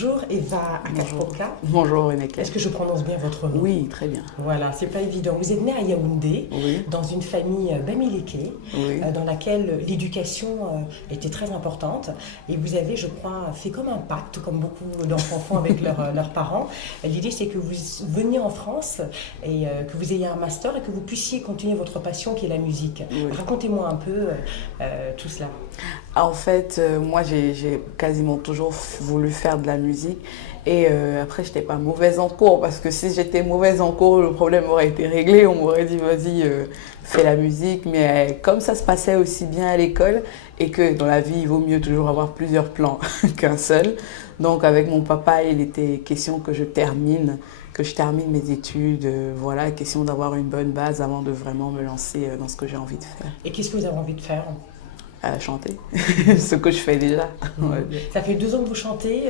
Bonjour Eva Akapokla. Bonjour Reneke. Est-ce que je prononce bien votre nom? Oui, très bien. Voilà, c'est pas évident. Vous êtes née à Yaoundé, Oui. dans une famille bamileke, Oui. dans laquelle l'éducation était très importante. Et vous avez, je crois, fait comme un pacte, comme beaucoup d'enfants font avec leurs parents. L'idée, c'est que vous veniez en France et que vous ayez un master et que vous puissiez continuer votre passion qui est la musique. Oui. Racontez-moi un peu tout cela. En fait, moi, j'ai quasiment toujours voulu faire de la musique. Et après, je n'étais pas mauvaise en cours, parce que si j'étais mauvaise en cours, le problème aurait été réglé. On m'aurait dit, vas-y, fais la musique. Mais comme ça se passait aussi bien à l'école, et que dans la vie, il vaut mieux toujours avoir plusieurs plans qu'un seul. Donc, avec mon papa, il était question que je termine mes études. Voilà, question d'avoir une bonne base avant de vraiment me lancer dans ce que j'ai envie de faire. Et qu'est-ce que vous avez envie de faire? Chanter, ce que je fais déjà. Ça fait 2 ans que vous chantez.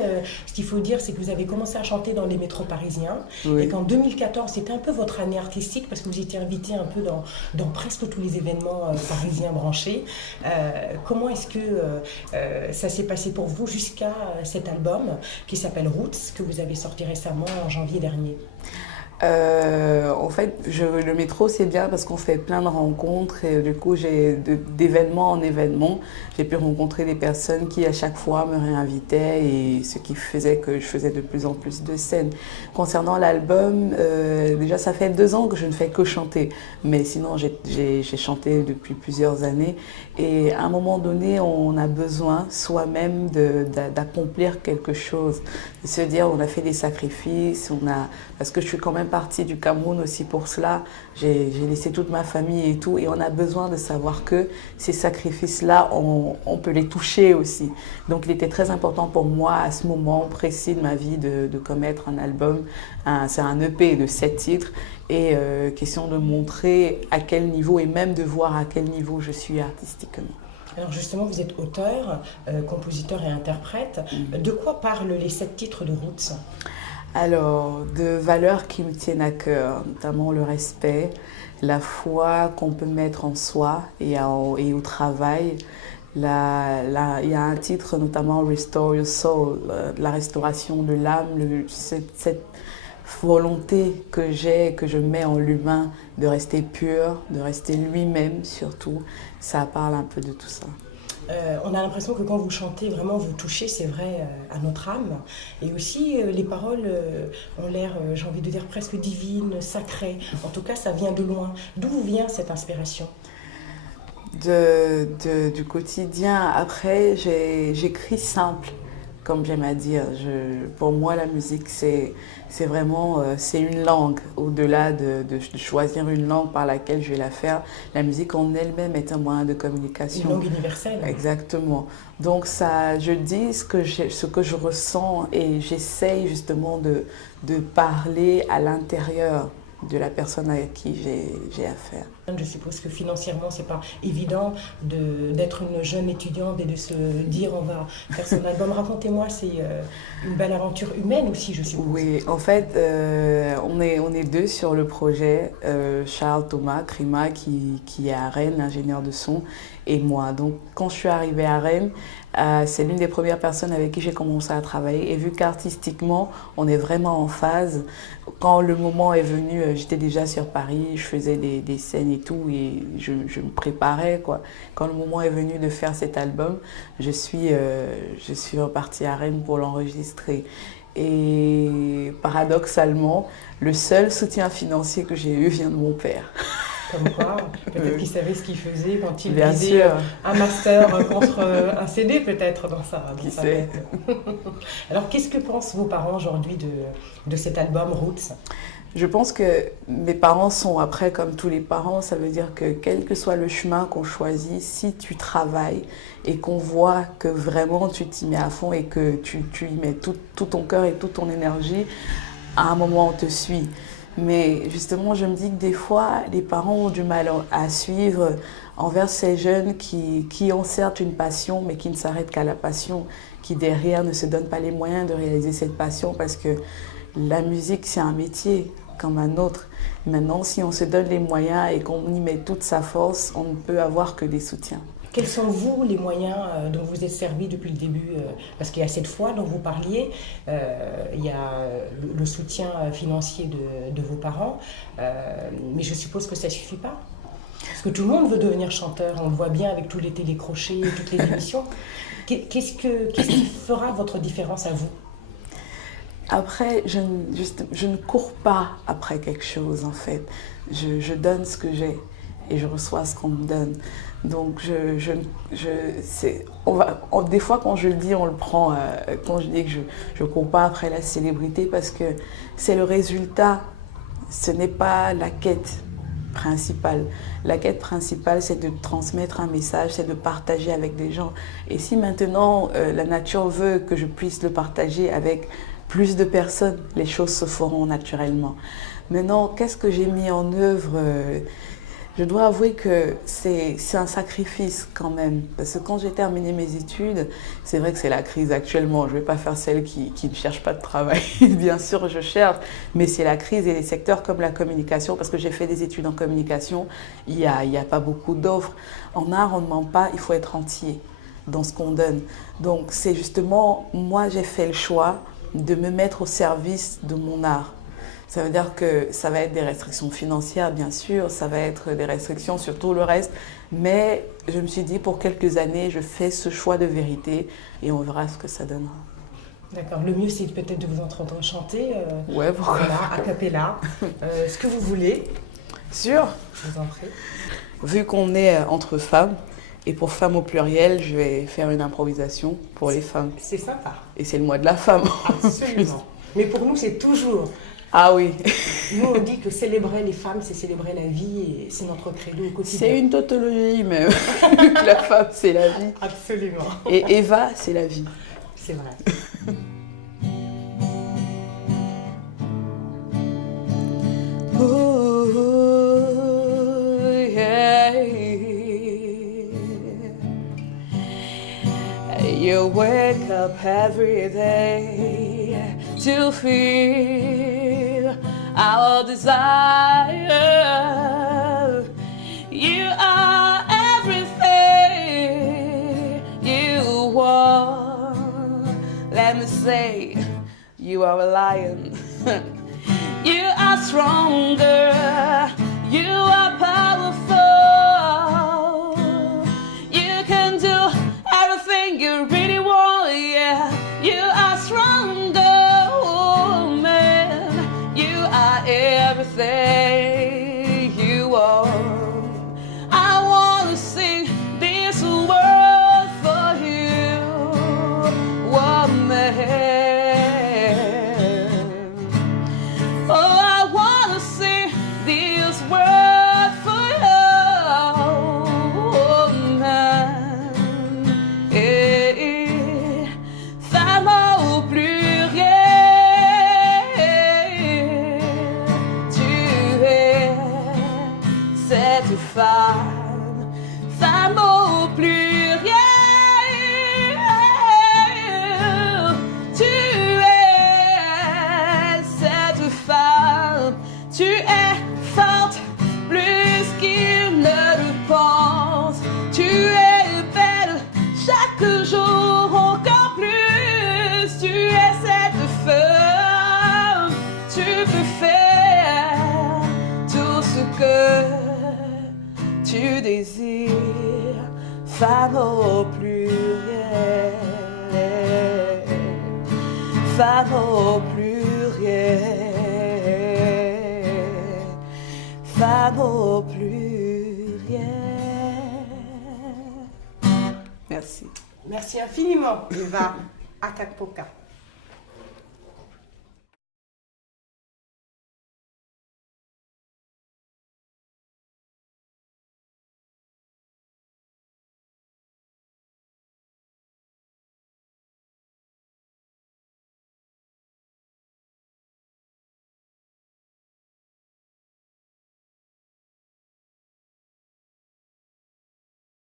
Ce qu'il faut dire, c'est que vous avez commencé à chanter dans les métros parisiens. Oui. Et qu'en 2014, c'était un peu votre année artistique parce que vous étiez invité un peu dans presque tous les événements parisiens branchés. Comment est-ce que ça s'est passé pour vous jusqu'à cet album qui s'appelle Roots, que vous avez sorti récemment en janvier dernier? En fait, le métro, c'est bien parce qu'on fait plein de rencontres et du coup, d'événement en événement, j'ai pu rencontrer des personnes qui à chaque fois me réinvitaient et ce qui faisait que je faisais de plus en plus de scènes. Concernant l'album, déjà ça fait 2 ans que je ne fais que chanter, mais sinon j'ai chanté depuis plusieurs années et à un moment donné, on a besoin soi-même d'accomplir quelque chose, de se dire on a fait des sacrifices, parce que je suis quand même partie du Cameroun aussi pour cela. J'ai laissé toute ma famille et tout. Et on a besoin de savoir que ces sacrifices-là, on peut les toucher aussi. Donc il était très important pour moi à ce moment précis de ma vie de commettre un album. C'est un EP de 7 titres. Et question de montrer à quel niveau et même de voir à quel niveau je suis artistiquement. Alors justement, vous êtes auteur, compositeur et interprète. De quoi parlent les 7 titres de Roots? Alors, de valeurs qui me tiennent à cœur, notamment le respect, la foi qu'on peut mettre en soi et au travail. Il y a un titre notamment Restore Your Soul, la restauration de l'âme, cette volonté que je mets en l'humain de rester pur, de rester lui-même surtout. Ça parle un peu de tout ça. On a l'impression que quand vous chantez, vraiment vous touchez, c'est vrai, à notre âme. Et aussi, les paroles ont l'air, j'ai envie de dire, presque divines, sacrées. En tout cas, ça vient de loin. D'où vous vient cette inspiration? Du quotidien. Après, j'écris simple, comme j'aime à dire. Pour moi, la musique, c'est vraiment c'est une langue. Au-delà de choisir une langue par laquelle je vais la faire, la musique en elle-même est un moyen de communication. Une langue universelle. Exactement. Donc je dis ce que je ressens et j'essaye justement de parler à l'intérieur de la personne avec qui j'ai affaire. Je suppose que financièrement, c'est pas évident d'être une jeune étudiante et de se dire on va faire son album. Racontez-moi, c'est une belle aventure humaine aussi, je suppose. Oui, en fait, on est 2 sur le projet. Charles Thomas, Crima, qui est à Rennes, ingénieur de son, et moi. Donc, quand je suis arrivée à Rennes, c'est l'une des premières personnes avec qui j'ai commencé à travailler. Et vu qu'artistiquement, on est vraiment en phase, quand le moment est venu, j'étais déjà sur Paris, je faisais des scènes et tout, et je me préparais, quoi. Quand le moment est venu de faire cet album, je suis repartie à Rennes pour l'enregistrer. Et paradoxalement, le seul soutien financier que j'ai eu vient de mon père. Comme quoi, peut-être qu'il savait ce qu'il faisait quand il Bien disait sûr. Un master contre un CD peut-être dans sa sait. tête. Alors qu'est-ce que pensent vos parents aujourd'hui de cet album Roots? Je pense que mes parents sont après comme tous les parents, ça veut dire que quel que soit le chemin qu'on choisit, si tu travailles et qu'on voit que vraiment tu t'y mets à fond et que tu y mets tout ton cœur et toute ton énergie, à un moment on te suit. Mais justement, je me dis que des fois, les parents ont du mal à suivre envers ces jeunes qui ont certes une passion, mais qui ne s'arrêtent qu'à la passion, qui derrière ne se donnent pas les moyens de réaliser cette passion parce que la musique, c'est un métier comme un autre. Maintenant, si on se donne les moyens et qu'on y met toute sa force, on ne peut avoir que des soutiens. Quels sont, vous, les moyens dont vous êtes servis depuis le début parce qu'il y a cette foi dont vous parliez, il y a le soutien financier de vos parents, mais je suppose que ça ne suffit pas. Parce que tout le monde veut devenir chanteur, on le voit bien avec tous les télécrochets, toutes les émissions. Qu'est-ce qui fera votre différence à vous? Après, je ne cours pas après quelque chose, en fait. Je donne ce que j'ai et je reçois ce qu'on me donne. Donc, des fois, quand je le dis, on le prend, quand je dis que je ne cours pas après la célébrité, parce que c'est le résultat, ce n'est pas la quête principale. La quête principale, c'est de transmettre un message, c'est de partager avec des gens. Et si maintenant, la nature veut que je puisse le partager avec plus de personnes, les choses se feront naturellement. Maintenant, qu'est-ce que j'ai mis en œuvre? Je dois avouer que c'est un sacrifice quand même. Parce que quand j'ai terminé mes études, c'est vrai que c'est la crise actuellement. Je ne vais pas faire celle qui ne cherche pas de travail. Bien sûr, je cherche, mais c'est la crise et les secteurs comme la communication, parce que j'ai fait des études en communication, il y a pas beaucoup d'offres. En art, on ne ment pas, il faut être entier dans ce qu'on donne. Donc c'est justement, moi j'ai fait le choix de me mettre au service de mon art. Ça veut dire que ça va être des restrictions financières, bien sûr, ça va être des restrictions sur tout le reste. Mais je me suis dit, pour quelques années, je fais ce choix de vérité et on verra ce que ça donnera. D'accord. Le mieux, c'est peut-être de vous entendre chanter. Ouais, pourquoi pas. A cappella. Ce que vous voulez. Sûr. Je vous en prie. Vu qu'on est entre femmes, et pour femmes au pluriel, je vais faire une improvisation pour les femmes. C'est sympa. Et c'est le mois de la femme. Absolument. Mais pour nous, c'est toujours. Ah oui. Nous, on dit que célébrer les femmes, c'est célébrer la vie et c'est notre credo au quotidien. C'est une tautologie, mais la femme, c'est la vie. Absolument. Et Eva, c'est la vie. C'est vrai. Ooh, yeah. You wake up every day to feel our desire. You are everything you want. Let me say, you are a lion. You are stronger. You are powerful. You can do everything you really want. Yeah, you are stronger, woman. You are everything you want. I wanna sing this word for you, woman. Femme au pluriel, tu es cette femme, tu es forte plus qu'il ne le pense, tu es belle chaque jour encore plus, tu es cette femme, tu peux faire tout ce que tu désires, femme au pluriel, femme au pluriel, femme au pluriel. Merci. Merci infiniment, Eva Akapoka.